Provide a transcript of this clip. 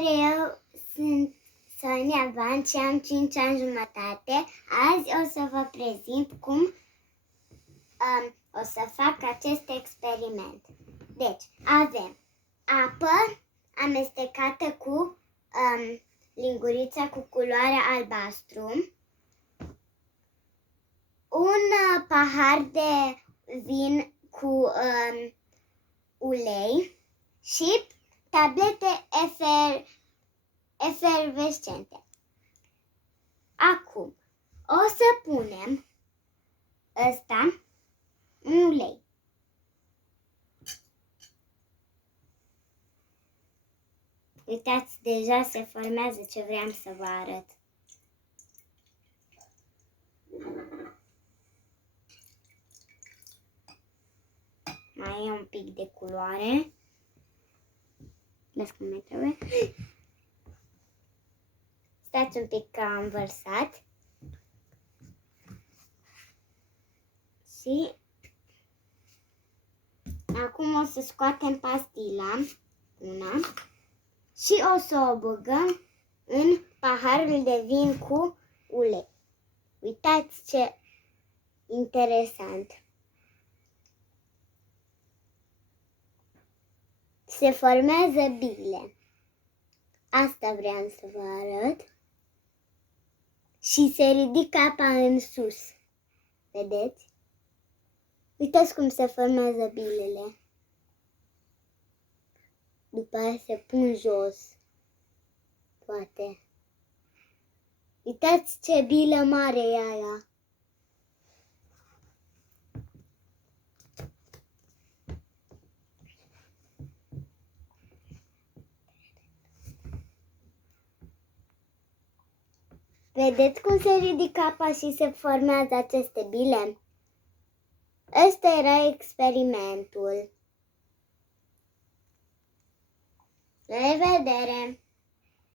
salutare, eu sunt Sonia Van și am 5 ani jumătate. Azi o să vă prezint cum o să fac acest experiment. Deci, avem apă amestecată cu lingurița cu culoare albastru, un pahar de vin cu ulei și tablete efervescente. Acum o să punem ăsta în ulei. Uitați, deja se formează ce vreau să vă arăt. Mai e un pic de culoare. Las cum mai trebuie. Stați un pic că am vărsat. Și acum o să scoatem pastila, una, și o să o băgăm în paharul de vin cu ulei. Uitați ce interesant! Se formează bile. Asta vreau să vă arăt. Și se ridică apa în sus. Vedeți? Uitați cum se formează bilele. După aia se pun jos. Toate. Uitați ce bilă mare e aia. Vedeți cum se ridică apa și se formează aceste bile? Ăsta era experimentul. La revedere!